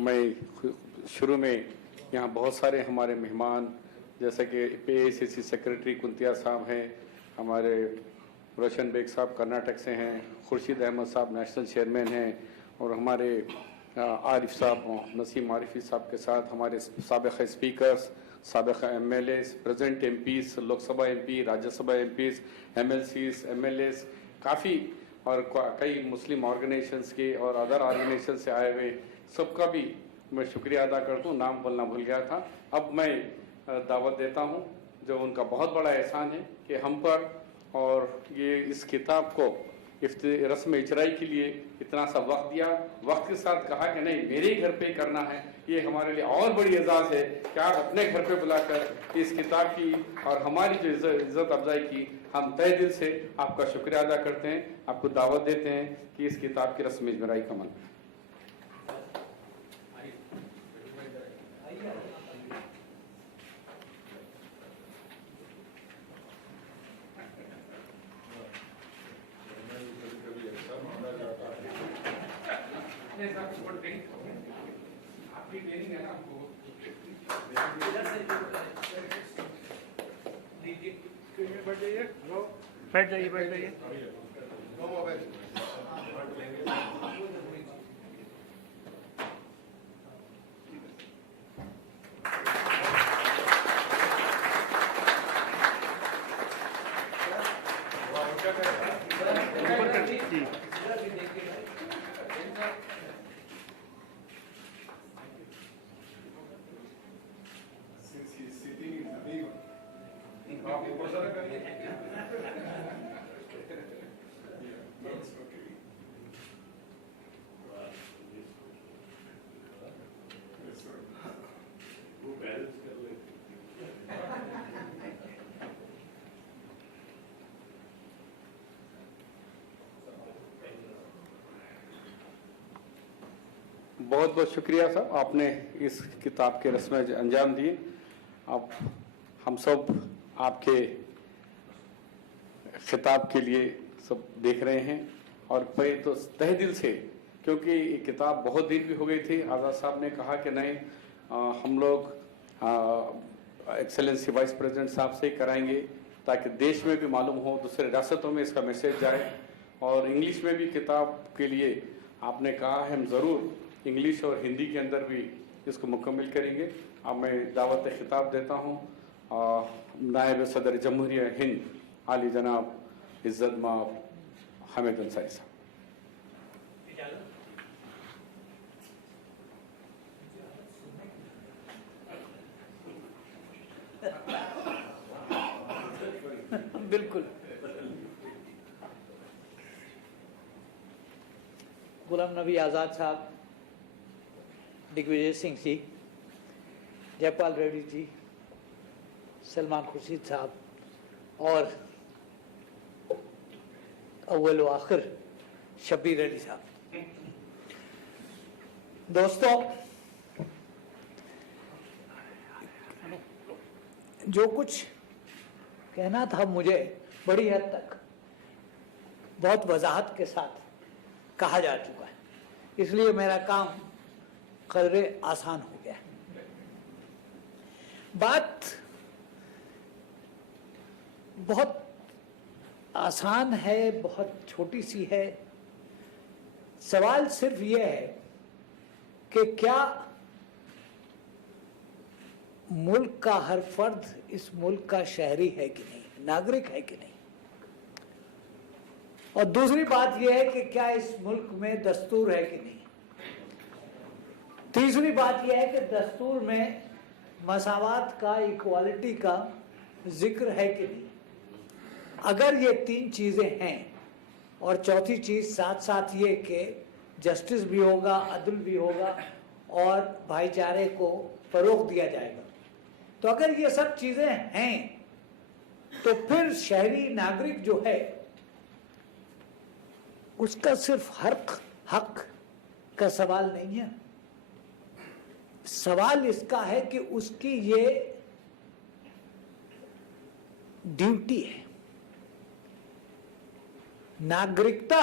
मैं शुरू में यहाँ बहुत सारे हमारे मेहमान जैसे कि PACC सेक्रेटरी कुंतिया साहब हैं, हमारे रोशन बेग साहब कर्नाटक से हैं, खुर्शीद अहमद साहब नेशनल चेयरमैन हैं, और हमारे आरिफ साहब नसीम आरिफी साहब के साथ हमारे साबिक़ स्पीकर्स, साबिक़ MLAs, present MPs, Lok Sabha MP, Rajya Sabha MPs, MLCs, MLAs, काफ़ी और कई मुस्लिम ऑर्गेनाइजेशंस के और अदर ऑर्गेनाइजेशन से आए हुए सबका भी मैं शुक्रिया अदा करता हूँ। नाम बोलना भूल गया था। अब मैं दावत देता हूँ, जो उनका बहुत बड़ा एहसान है कि हम पर और ये इस किताब को रस्म इजराई के लिए इतना सा वक्त दिया, वक्त के साथ कहा कि नहीं मेरे घर पे करना है। ये हमारे लिए और बड़ी एजाज़ है कि आप अपने घर पे बुलाकर इस किताब की और हमारी जो इज्जत अफजाई की, हम तहे दिल से आपका शुक्रिया अदा करते हैं, आपको दावत देते हैं कि इस किताब की रस्म इजराई का अमल। बैठ जाइए। बहुत बहुत शुक्रिया साहब, आपने इस किताब के रस्म अंजाम दिए। अब हम सब आपके खिताब के लिए सब देख रहे हैं और पे तो तहे दिल से, क्योंकि ये किताब बहुत दिन भी हो गई थी। आज़ाद साहब ने कहा कि नहीं हम लोग एक्सेलेंसी वाइस प्रेसिडेंट साहब से कराएंगे ताकि देश में भी मालूम हो, दूसरे रियासतों में इसका मैसेज जाए, और इंग्लिश में भी किताब के लिए आपने कहा है हम ज़रूर इंग्लिश और हिंदी के अंदर भी इसको मुकम्मल करेंगे। अब मैं दावत खिताब देता हूँ नायब सदर जमहूरिया हिंद आली जनाब इज़्ज़त माब हामिद अंसारी साहब। बिल्कुल। गुलाम नबी आज़ाद साहब, दिग्विजय सिंह जी, जयपाल रेड्डी जी, सलमान खुर्शीद साहब और अव्वल व आखिर शब्बीर अली साहब। दोस्तों, जो कुछ कहना था मुझे बड़ी हद तक बहुत वजाहत के साथ कहा जा चुका है, इसलिए मेरा काम कदरे आसान हो गया। बात बहुत आसान है, बहुत छोटी सी है। सवाल सिर्फ ये है कि क्या मुल्क का हर फर्द इस मुल्क का शहरी है कि नहीं, नागरिक है कि नहीं। और दूसरी बात यह है कि क्या इस मुल्क में दस्तूर है कि नहीं। तीसरी बात यह है कि दस्तूर में मसावात का, इक्वालिटी का जिक्र है कि नहीं। अगर ये तीन चीज़ें हैं और चौथी चीज़ साथ साथ ये कि जस्टिस भी होगा, अदल भी होगा और भाईचारे को फरोग दिया जाएगा, तो अगर ये सब चीज़ें हैं तो फिर शहरी नागरिक जो है उसका सिर्फ हक का सवाल नहीं है। सवाल इसका है कि उसकी ये ड्यूटी है। नागरिकता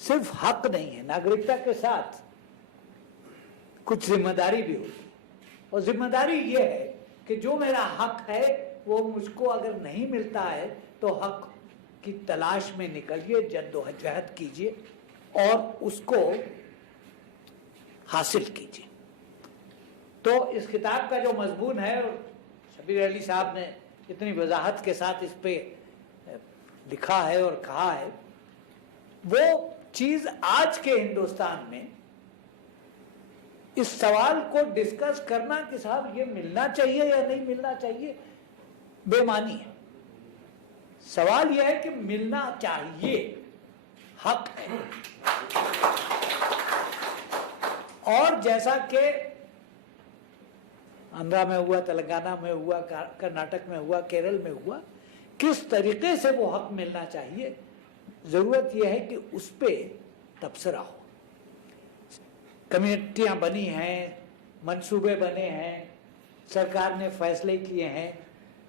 सिर्फ हक नहीं है, नागरिकता के साथ कुछ जिम्मेदारी भी होती है। और जिम्मेदारी ये है कि जो मेरा हक है वो मुझको अगर नहीं मिलता है तो हक की तलाश में निकलिए, जद्दोजहद कीजिए और उसको हासिल कीजिए। तो इस किताब का जो मजमून है, शबीर अली साहब ने इतनी वजाहत के साथ इस पे लिखा है और कहा है, वो चीज आज के हिंदुस्तान में इस सवाल को डिस्कस करना कि साहब ये मिलना चाहिए या नहीं मिलना चाहिए, बेमानी है। सवाल यह है कि मिलना चाहिए, हक है। और जैसा कि आंध्रा में हुआ, तेलंगाना में हुआ, कर्नाटक में हुआ, केरल में हुआ, किस तरीके से वो हक मिलना चाहिए, जरूरत यह है कि उस पे तबसरा हो। कमेटियां बनी हैं, मंसूबे बने हैं, सरकार ने फैसले किए हैं,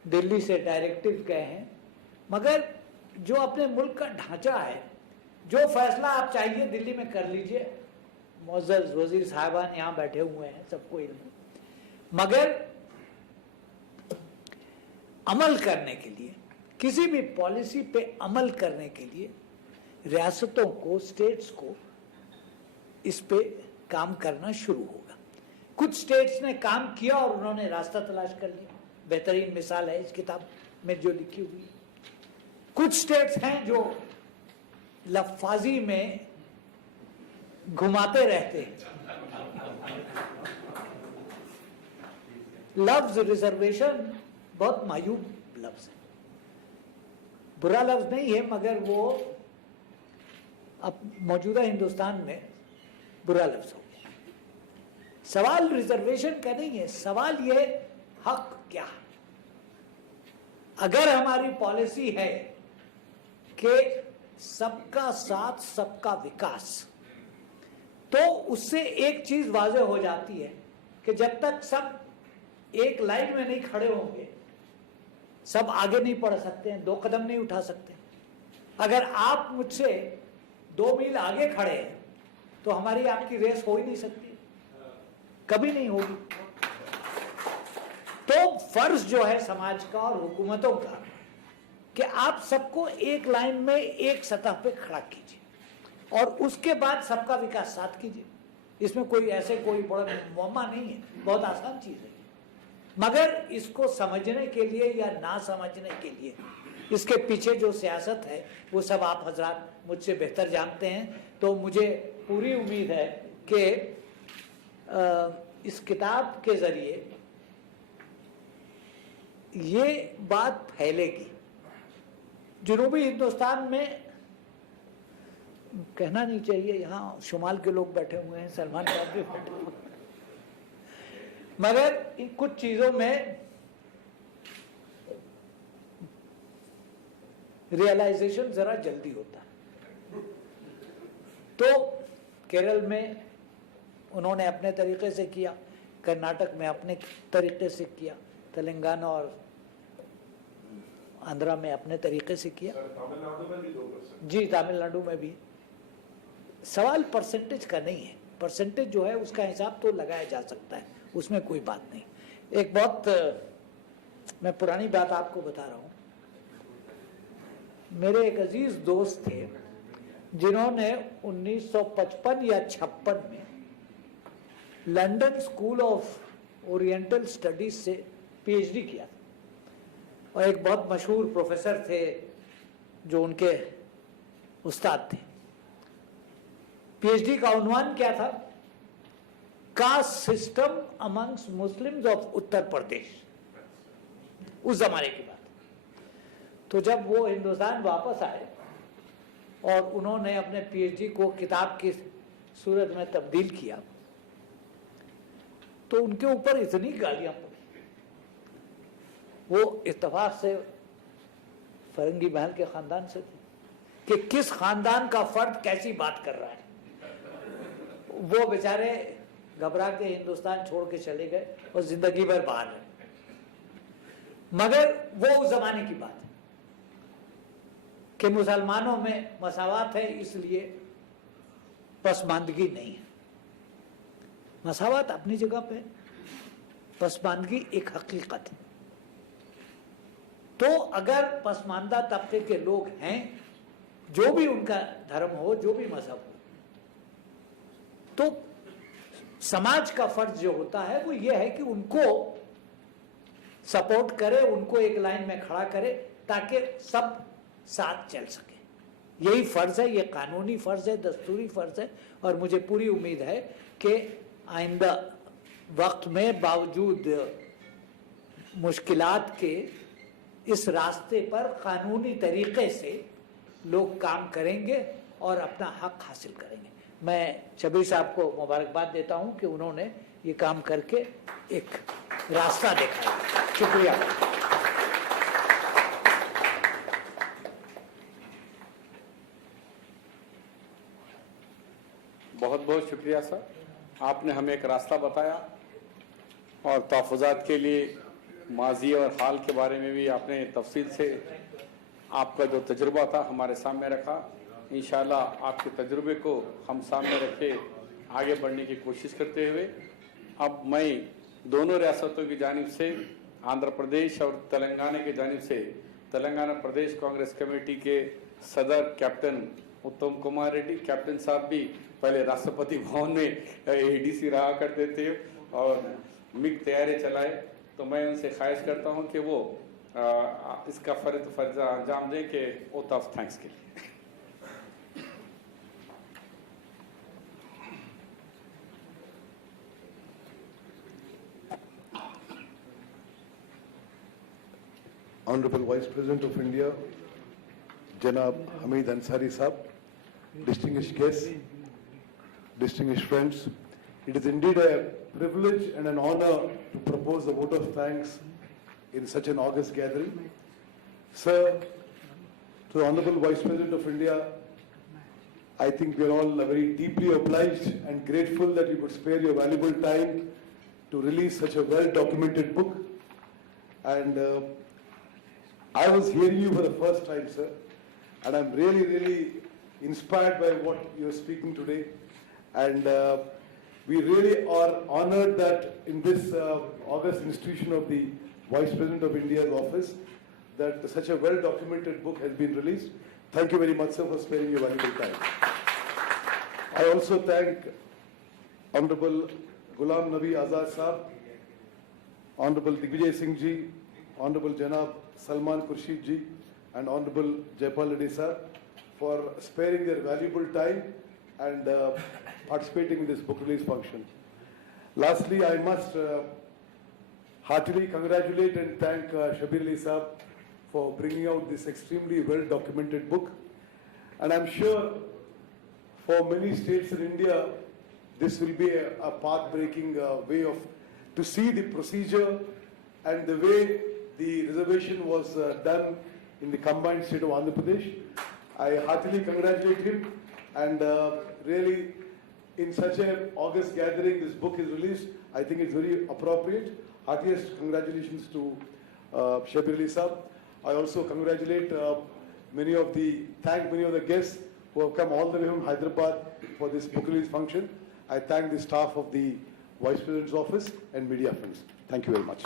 दिल्ली से डायरेक्टिव गए हैं, मगर जो अपने मुल्क का ढांचा है, जो फैसला आप चाहिए दिल्ली में कर लीजिए, मुअज़्ज़ज़ वजीर साहबान यहाँ बैठे हुए हैं, सबको इल्म है, मगर अमल करने के लिए, किसी भी पॉलिसी पे अमल करने के लिए रियासतों को, स्टेट्स को इस पे काम करना शुरू होगा। कुछ स्टेट्स ने काम किया और उन्होंने रास्ता तलाश कर लिया, बेहतरीन मिसाल है इस किताब में जो लिखी हुई है। कुछ स्टेट्स हैं जो लफ्फाजी में घुमाते रहते हैं। लफ्ज रिजर्वेशन बहुत मायूब लफ्ज है, बुरा लफ्ज नहीं है, मगर वो अब मौजूदा हिंदुस्तान में बुरा लफ्ज हो गया। सवाल रिजर्वेशन का नहीं है, सवाल ये हक क्या है। अगर हमारी पॉलिसी है कि सबका साथ सबका विकास, तो उससे एक चीज वाज़ेह हो जाती है कि जब तक सब एक लाइन में नहीं खड़े होंगे, सब आगे नहीं बढ़ सकते हैं, 2 कदम नहीं उठा सकते। अगर आप मुझसे 2 मील आगे खड़े हैं तो हमारी आपकी रेस हो ही नहीं सकती, कभी नहीं होगी। तो फर्ज जो है समाज का और हुकूमतों का कि आप सबको एक लाइन में, एक सतह पे खड़ा कीजिए और उसके बाद सबका विकास साथ कीजिए। इसमें कोई ऐसे कोई बड़ा मुअम्मा नहीं है, बहुत आसान चीज है। मगर इसको समझने के लिए या ना समझने के लिए इसके पीछे जो सियासत है वो सब आप हजरात मुझसे बेहतर जानते हैं। तो मुझे पूरी उम्मीद है कि इस किताब के जरिए ये बात फैलेगी। जुनूबी हिंदुस्तान में कहना नहीं चाहिए, यहाँ शुमाल के लोग बैठे हुए हैं, सलमान खान भी बैठे हुए हैं, मगर इन कुछ चीजों में रियलाइजेशन जरा जल्दी होता है। तो केरल में उन्होंने अपने तरीके से किया, कर्नाटक में अपने तरीके से किया, तेलंगाना और आंध्रा में अपने तरीके से किया। तमिलनाडु में भी 2%। जी, तमिलनाडु में भी। सवाल परसेंटेज का नहीं है, परसेंटेज जो है उसका हिसाब तो लगाया जा सकता है, उसमें कोई बात नहीं। एक बहुत मैं पुरानी बात आपको बता रहा हूँ। मेरे एक अजीज दोस्त थे जिन्होंने 1955 या 56 में London school of oriental studies से पीएचडी किया और एक बहुत मशहूर प्रोफेसर थे जो उनके उस्ताद थे। पीएचडी का उन्वान क्या था? Caste system amongst Muslims of Uttar Pradesh, उस जमाने की बात। तो जब वो हिंदुस्तान वापस आए और उन्होंने अपने पीएचडी को किताब की सूरत में तब्दील किया, तो उनके ऊपर इतनी गालियां पड़ी। वो इत्तेफाक से फरंगी महल के खानदान से थे कि किस खानदान का फर्द कैसी बात कर रहा है। वो बेचारे घबरा के हिंदुस्तान छोड़ के चले गए और जिंदगी भर बाहर रहे। मगर वो उस जमाने की बात है कि मुसलमानों में मसावात है, इसलिए पसमानदगी नहीं है। मसावत अपनी जगह पे, पसमानदगी एक हकीकत है। तो अगर पसमानदा तबके के लोग हैं, जो भी उनका धर्म हो, जो भी मजहब हो, तो समाज का फर्ज जो होता है वो ये है कि उनको सपोर्ट करे, उनको एक लाइन में खड़ा करे, ताकि सब साथ चल सके। यही फर्ज है, ये कानूनी फर्ज है, दस्तूरी फर्ज है। और मुझे पूरी उम्मीद है कि आइंदा वक्त में बावजूद मुश्किलात के इस रास्ते पर कानूनी तरीके से लोग काम करेंगे और अपना हक हासिल करेंगे। मैं शबीर साहब को मुबारकबाद देता हूं कि उन्होंने ये काम करके एक रास्ता देखा है। शुक्रिया। बहुत बहुत शुक्रिया सर, आपने हमें एक रास्ता बताया और तहफ़्फ़ुज़ात के लिए माजी और हाल के बारे में भी आपने तफसील से आपका जो तजुर्बा था हमारे सामने रखा। इंशाअल्लाह आपके तजुर्बे को हम सामने रखे आगे बढ़ने की कोशिश करते हुए अब मैं दोनों रियासतों की जानिब से, आंध्र प्रदेश और तेलंगाना की जानिब से, तेलंगाना प्रदेश कांग्रेस कमेटी के सदर कैप्टन उत्तम कुमार रेड्डी, कैप्टन साहब भी पहले राष्ट्रपति भवन में एडीसी रहा करते थे और मिग तैयारी चलाए, तो मैं उनसे ख्वाहिश करता हूं कि वो इसका फर्ज अंजाम दें कि ओथ ऑफ थैंक्स के लिए। Honorable Vice President of India, Janab Hamid Ansari Saab, distinguished guests, distinguished friends, it is indeed a privilege and an honor to propose a vote of thanks in such an august gathering. Sir, to the Honorable Vice President of India, I think we are all very deeply obliged and grateful that you could spare your valuable time to release such a well-documented book. And I was hearing you for the first time, sir, and I'm really, really inspired by what you're speaking today. And we really are honored that in this august institution of the Vice President of India's office, that such a well-documented book has been released. Thank you very much, sir, for sparing your valuable time. I also thank Honorable Ghulam Nabi Azad Saab, Honorable Digvijay Singh Ji, Honorable Janab Salman Khurshid Ji, and Honorable Jaipal Reddy Sir for sparing their valuable time and participating in this book release function. Lastly, I must heartily congratulate and thank Shabir Ali Saab for bringing out this extremely well-documented book. And I'm sure for many states in India, this will be a path-breaking way to see the procedure and the way the reservation was done in the combined state of Andhra Pradesh. I heartily congratulate him, and really in such an august gathering this book is released. I think it's very appropriate. Heartiest congratulations to Shabir Ali Saab. I also congratulate thank many of the guests who have come all the way from Hyderabad for this book release function. I thank the staff of the Vice President's office and media friends. Thank you very much.